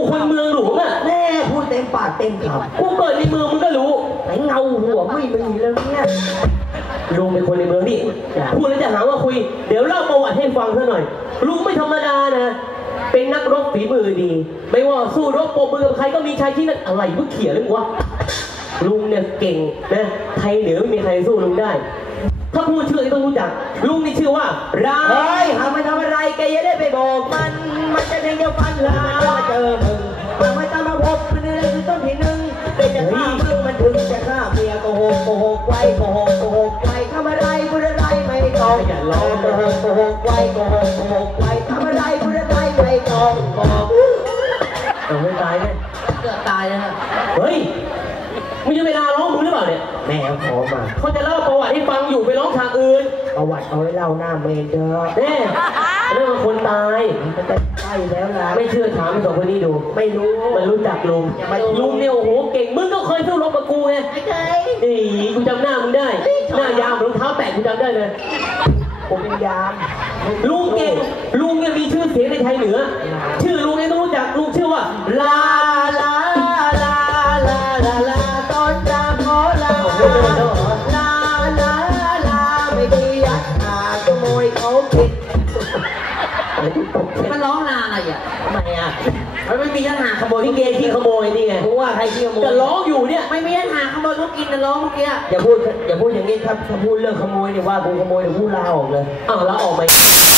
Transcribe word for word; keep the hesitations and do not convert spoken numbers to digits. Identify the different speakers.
Speaker 1: คนเมืองหลวงอ่ะ
Speaker 2: แม่พูดเต็มปากเต็มคำ
Speaker 1: กูเกิดในเมืองมึงก็รู้
Speaker 2: ไหนเงาหัวไม่มีแล้วเนี่ย
Speaker 1: ลุงเป็นคนในเมืองนี่พูดแล้วจะหาว่าคุยเดี๋ยวเล่าประวัติให้ฟังซะหน่อยลุงไม่ธรรมดานะเป็นนักรบฝีมือดีไม่ว่าสู้รบปรบมือกับใครก็มีชายที่นั่นอะไรมึงเขี่ยเลยวะลุงเนี่ยเก่งนะไทยเหนือไม่มีใครสู้ลุงได้ถ้าพูดชื่อต้องรู้จักลุงนี่ชื่อว่ารา
Speaker 2: เฮ้ยหาไม่ทำอะไรแกยังได้ไปบอกมันมันจะเพียงเดียวฟันละมาเจอมึงมันไม่ต้องมาพบมันเลยคือต้นที่หนึ่งเป็นจะฆ่ามึงมันถึงจะฆ่าเมียโกหกโกหกไว้โกหกโกหกไว้ทำอะไรพูดอะไรไม่ต้องอย่าล้อโกหกโกหกไว้โกหกโกหกไว้ทำอะไรพูดอะไรไม่ต้องบอก
Speaker 1: เอาไม่ตายไหม
Speaker 2: เกือบตายแล้ว
Speaker 1: เฮ้ยมึงจะไปลาร้องมึงหรือเปล่าเนี่ย
Speaker 2: แม่ขอมา
Speaker 1: เขาจะเล่าประวัติให้ฟังอยู่ไปร้องทางอื่น
Speaker 2: ประวัติเอาไว้เล่าหน้าเมนเถอะ
Speaker 1: แน่เรื่องคนตาย
Speaker 2: มันจะใช่แล้วล่ะ
Speaker 1: ไม่เชื่อถามไอ้สองคนนี้ดู
Speaker 2: ไม่รู้
Speaker 1: มันรู้จักลุงลุงเนี่ยโอ้โหเก่งมึงก็เคยสู้รบกับกูไง
Speaker 2: ไม่เคย
Speaker 1: นี่กูจำหน้ามึงได้หน้ายาวรองเท้าแตะกูจำได้เลย
Speaker 2: ผมเป็นยาม
Speaker 1: ลุงเก่งลุงเนี่ยมีชื่อเสียงในไทยเหนือชื่อลุงเนี่ยต้องรู้จักลุงชื่อว่าลา
Speaker 2: ลาลาลาลาลาตอนจามขอลาลาลาลาไม่ดียัดหาขโมยเขาผิดมันร้องลาอะไรอ่ะทำไมอ่ะมันไม่มียัดหาขโมย
Speaker 1: ที่เกย์ที่ขโมยนี่ไง
Speaker 2: รู้ว่าใครที่ขโมย
Speaker 1: จะร้องอยู่เนี่ย
Speaker 2: ไม่มียัดหาขโมยเขากินนะร้องเมื่อกี้อย่าพูดอย่าพูดอย่างนี้ครับถ้าพูดเรื่องขโมยเนี่ยว่ากูขโมยเดี๋ยวพูดลาออกเลย
Speaker 1: อ้าวลาออกไหม